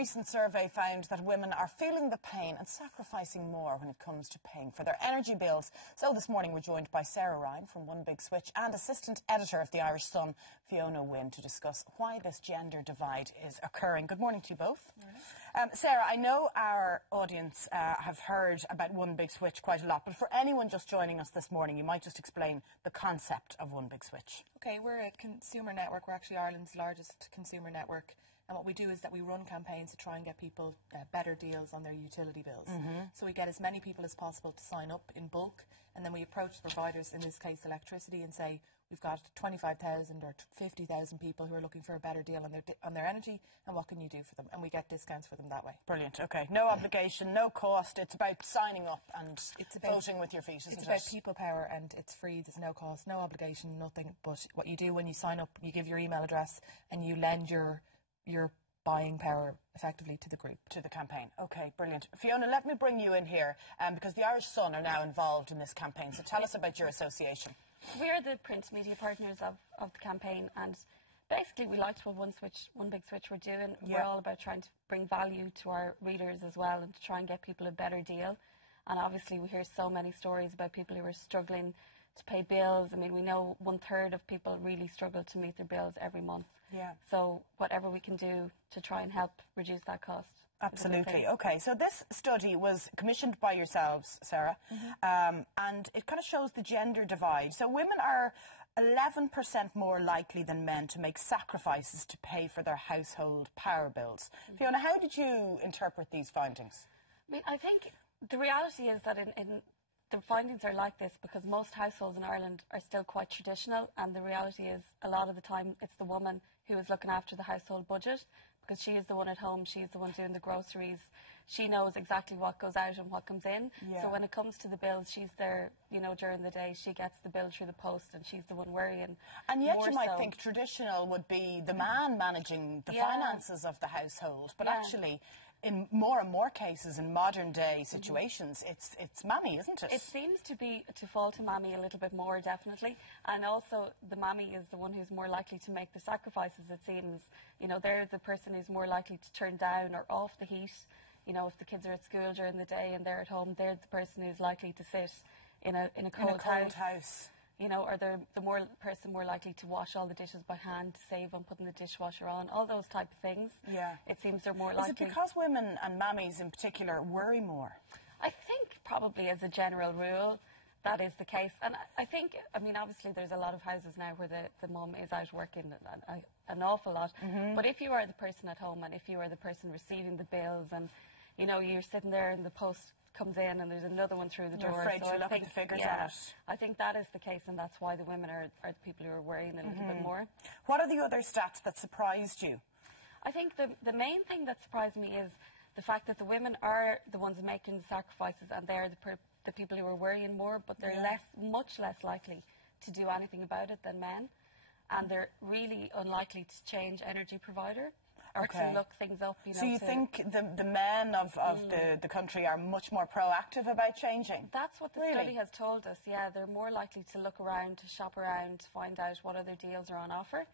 recent survey found that women are feeling the pain and sacrificing more when it comes to paying for their energy bills. So this morning we're joined by Sarah Ryan from One Big Switch and assistant editor of the Irish Sun, Fiona Wynne, to discuss why this gender divide is occurring. Good morning to you both. Sarah, I know our audience have heard about One Big Switch quite a lot, but for anyone just joining us this morning, you might just explain the concept of One Big Switch. Okay, we're a consumer network. We're actually Ireland's largest consumer network. And what we do is that we run campaigns to try and get people better deals on their utility bills. So we get as many people as possible to sign up in bulk, and then we approach the providers, in this case electricity, and say we've got 25,000 or 50,000 people who are looking for a better deal on their energy, and what can you do for them? And we get discounts for them that way. Brilliant. Okay, no obligation, no cost. It's about signing up and voting with your feet, isn't it? It's about people power, and it's free. There's no cost, no obligation, nothing. But what you do when you sign up, you give your email address and you lend your buying power effectively to the group, to the campaign. Okay, brilliant. Fiona, let me bring you in here because the Irish Sun are now involved in this campaign. So tell us about your association. We are the print media partners of the campaign, and basically we liked what One Big Switch were doing. Yeah. We're all about trying to bring value to our readers as well and to try and get people a better deal. And obviously we hear so many stories about people who are struggling to pay bills. I mean, we know 1/3 of people really struggle to meet their bills every month. Yeah. So whatever we can do to try and help reduce that cost. Absolutely. Okay, so this study was commissioned by yourselves, Sarah, and it kind of shows the gender divide. So women are 11% more likely than men to make sacrifices to pay for their household power bills. Fiona, how did you interpret these findings? I mean, I think the reality is that the findings are like this because most households in Ireland are still quite traditional, and the reality is a lot of the time it's the woman who is looking after the household budget because she is the one at home, she's the one doing the groceries, she knows exactly what goes out and what comes in. Yeah. So when it comes to the bills, she's there, you know, during the day, she gets the bill through the post and she's the one worrying. And yet you might think traditional would be the man managing the finances of the household, but actually in more and more cases in modern day situations, it's mammy, isn't it? It seems to fall to mammy a little bit more, definitely. And also the mammy is the one who's more likely to make the sacrifices, it seems. You know, they're the person who's more likely to turn down or off the heat. You know, if the kids are at school during the day and they're at home, they're the person who's likely to sit in a cold house. You know, or the person more likely to wash all the dishes by hand to save on putting the dishwasher on, all those type of things. Yeah. It seems they're more likely. Is it because women and mammies in particular worry more? I think probably as a general rule that is the case. And I think, I mean, obviously there's a lot of houses now where the mum is out working an awful lot. But if you are the person at home and if you are the person receiving the bills and, you know, you're sitting there and the post comes in and there's another one through the door. You're afraid to look at the figures on it. I think that is the case, and that's why the women are the people who are worrying a little bit more. What are the other stats that surprised you? I think the main thing that surprised me is the fact that the women are the ones making the sacrifices, and they're the people who are worrying more, but they're much less likely to do anything about it than men, and they're really unlikely to change energy provider or to look things up. You know, so you think the men of the country are much more proactive about changing? That's what the study has told us, yeah. They're more likely to look around, to shop around, to find out what other deals are on offer.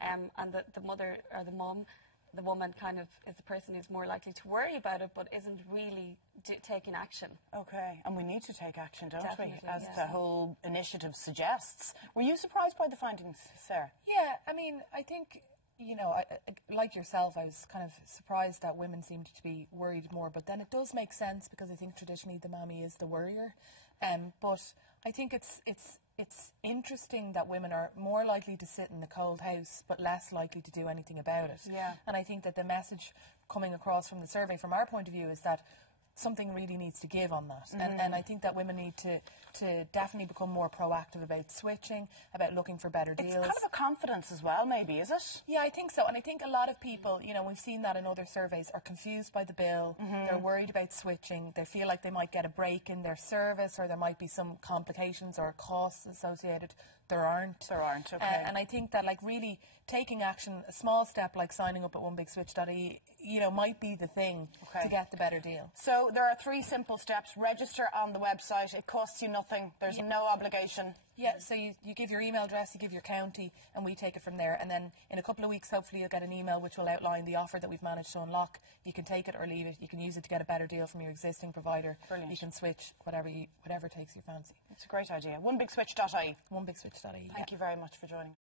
And the mother or the mum, the woman kind of is the person who's more likely to worry about it but isn't really taking action. Okay, and we need to take action, don't we, as the whole initiative suggests. Were you surprised by the findings, Sarah? Yeah, I mean, I think, you know, like yourself, I was kind of surprised that women seemed to be worried more, but then it does make sense because I think traditionally the mammy is the worrier. But I think it's interesting that women are more likely to sit in a cold house but less likely to do anything about it. Yeah. And I think that the message coming across from the survey, from our point of view, is that something really needs to give on that. And I think that women need to definitely become more proactive about switching, about looking for better deals. It's kind of a confidence as well, maybe, is it? Yeah, I think so. And I think a lot of people, you know, we've seen that in other surveys, are confused by the bill. They're worried about switching. They feel like they might get a break in their service, or there might be some complications or costs associated. There aren't. There aren't, okay. And I think that, like, really taking action, a small step like signing up at onebigswitch.ie, you know, might be the thing to get the better deal. So there are 3 simple steps. Register on the website. It costs you nothing. There's no obligation. Yeah, so you give your email address, you give your county, and we take it from there. And then in a couple of weeks, hopefully you'll get an email which will outline the offer that we've managed to unlock. You can take it or leave it. You can use it to get a better deal from your existing provider. Brilliant. You can switch whatever takes your fancy. It's a great idea. Onebigswitch.ie. Onebigswitch.ie. Thank you very much for joining.